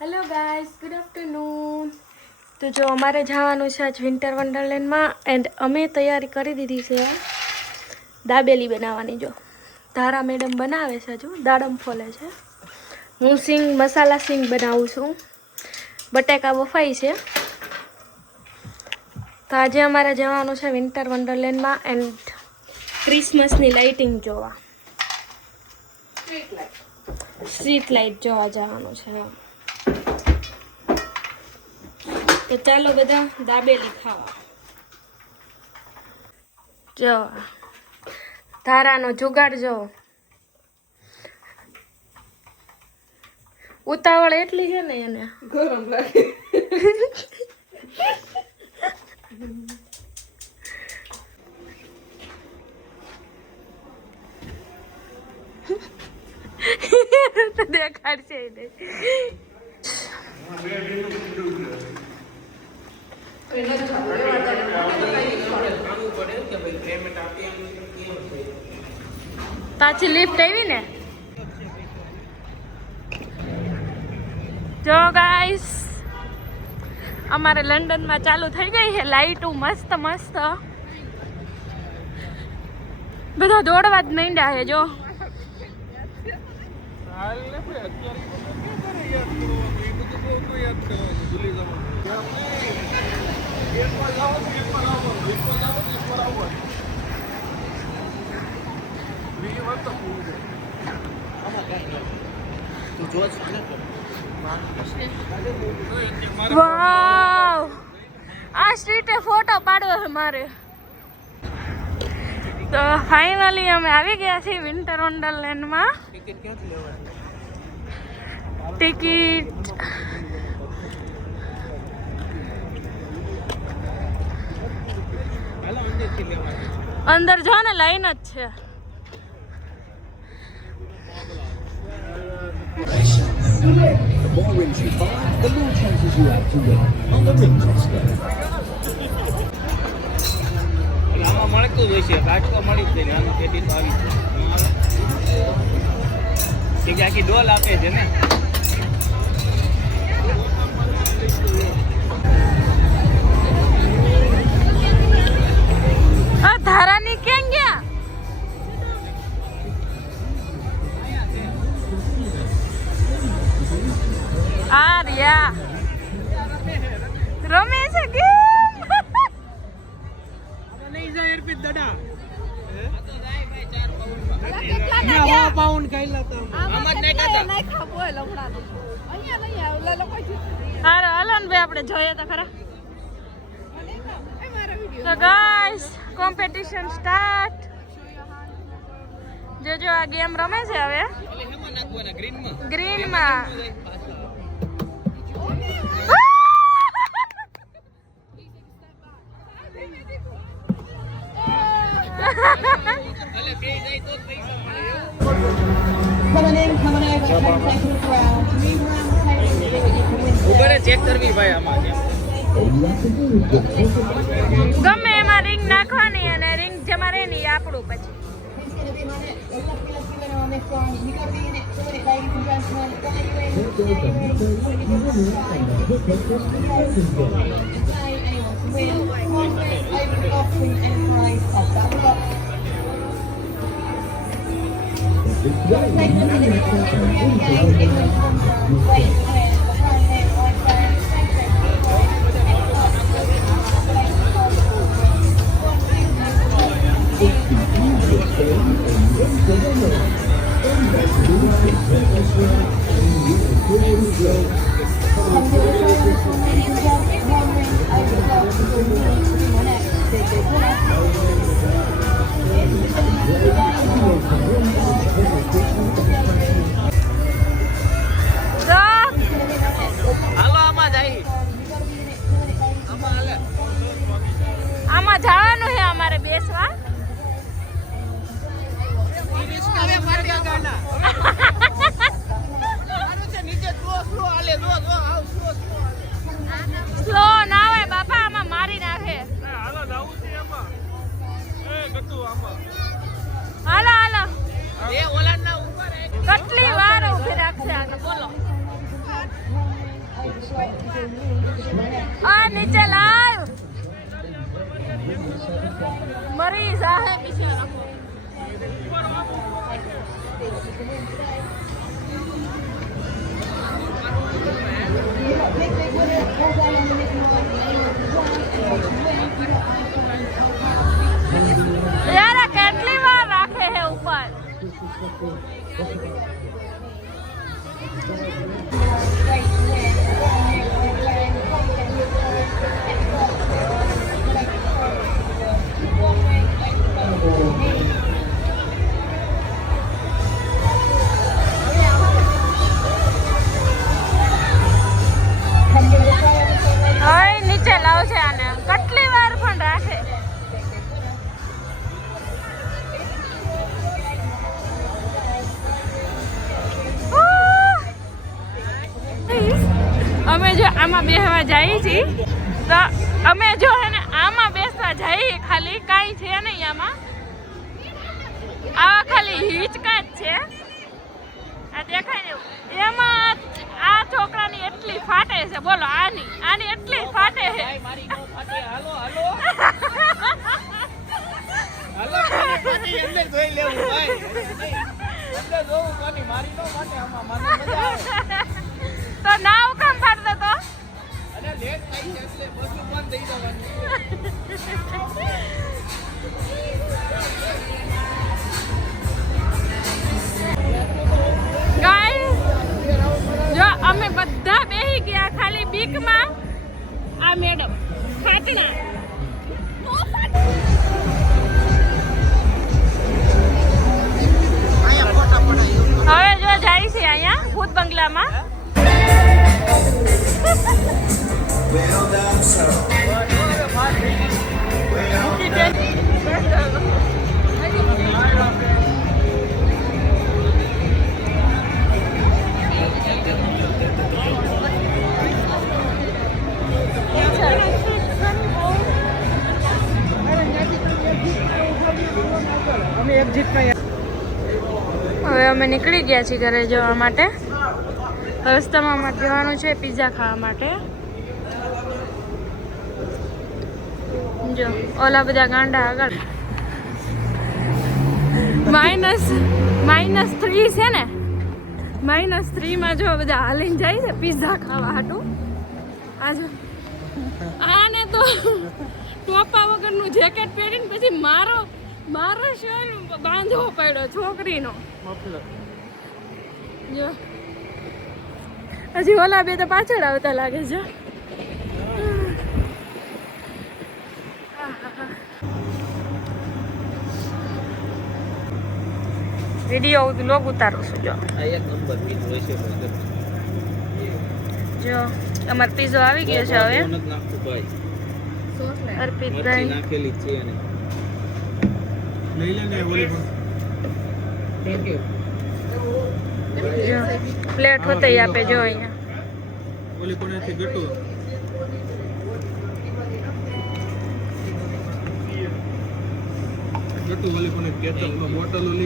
Hello guys, good afternoon. તો જો અમારે જવાનું છે આજ વિન્ટર વન્ડરલેન્ડમાં એન્ડ અમે તૈયારી કરી દીધી છે દાબેલી બનાવવાની. જો ધારા મેડમ બનાવે છે, હજુ દાડમ ફોલે છે. હું મસાલા સિંગ બનાવું છું. બટેકા બફાઈ છે. તો આજે અમારે જવાનું છે વિન્ટર વન્ડરલેન્ડમાં એન્ડ ક્રિસમસની લાઇટિંગ જોવા, સ્ટ્રીટ લાઇટ જોવા જવાનું છે. તો ચાલો બધા દાબેલી ખાવા. જો ધારાનો જુગાડ જો, ઉતાવળ એટલી છે ને એને ગરમ લાગે. દેખાડશે પાછી લિફ્ટ આવી ને. જો ગાઈસ અમારે લંડનમાં ચાલુ થઈ ગઈ છે લાઈટો મસ્ત મસ્ત. બધા દોડવા જ માંડ્યા છે. જો વાવ, આ સ્ટ્રીટે ફોટો પાડવો છે મારે. તો ફાઇનલી અમે આવી ગયા છીએ વિન્ટર વન્ડરલેન્ડમાં. ટિકિટ અંદર જો ને લાઈન જ છે. The more rings you buy, the more chances you have to win on the ring toss game. આમાં મળતું જ હોય છે, બાટકો મળી જ જાય ને. આનું પેટી તો આવી છે, આખી ડોલ આપે છે ને. ધારાની ક્યાં ગયા? આ રહ્યા રમે છે ગેમ. નહીં જાય અર્પિત દાદા. હાલો હાલો ને ભાઈ, આપણે જોઈએ તો ખરા. તો ગાઈસ કોમ્પિટિશન સ્ટાર્ટ. જો આ ગેમ રમે છે હવે ગ્રીનમાં. ચેક કરવી ભાઈ આમાં. ગમે એમાં રિંગ નાખવાની અને રિંગ જમા રહે ને આપણું પછી. આમાં જવાનું છે અમારે બેસવા. સ્લો ના હોય બાપા, આમાં મારી નાખે. હાલો હાલો, કેટલી વાર ઉભી રાખશે આ તો બોલો. આ નીચે લાવ મરી જાહે બિચારા યાર આ કેટલી વાર રાખે હે ઉપર હવે નીચે લાવશે આને કેટલી વાર પણ રાખે અમે જો આમાં બેસવા જઈએ છીએ તો અમે જો હે ને આમાં બેસવા જઈએ ખાલી કાંઈ છે નહીં આમાં આવા ખાલી હિંચકા જ છે આ દેખાય ને એમાં આ છોકરાની એટલી ફાટે છે બોલો આની એટલી ફાટે છે મારી નો ફાટે હાલો હાલો હાલો પાછી અંદર જોઈ લેવું ભાઈ અંદર જોવું કોની મારી નો ફાટે આમાં મને મજા આવે તો નાવ કામ પાડતો તો અને લેટ થઈ છે એટલે બધું બંધ થઈ જવાનું ગાઈસ જો અમે બધા બેહી ગયા ખાલી બીકમાં આ મેડમ ફાટના હવે જો જાય છે અહીંયા ભૂત બંગલામાં હવે અમે નીકળી ગયા છીએ ઘરે જવા માટે રસ્તામાં અમારે જવાનું છે પિઝા ખાવા માટે જો ઓલા બધા ગાંડા આગળ -3 છે ને -3 જો બધા હાલીને જાય છે પિઝા ખાવા હાટું આજો આને તો ટોપા વગરનું જેકેટ પહેરીને પછી મારો શર્ટ બાંધવો પડ્યો છોકરીનો જો હજી ઓલા બે તો પાછળ આવતા લાગે છે વિડીયો લોગ ઉતારું છું જો આ એક નંબર પીઝો હશે જો અમાર પીઝો આવી ગયો છે હવે નાખતું ભાઈ અર્પિતભાઈ નાખેલી છે અને લઈ લેને ઓલી થેન્ક યુ જો પ્લેટ હોતે આપે જો અહીંયા ઓલી કોનેથી ગટુ ઓલી કોને કેચઅપ નો બોટલ ઓલી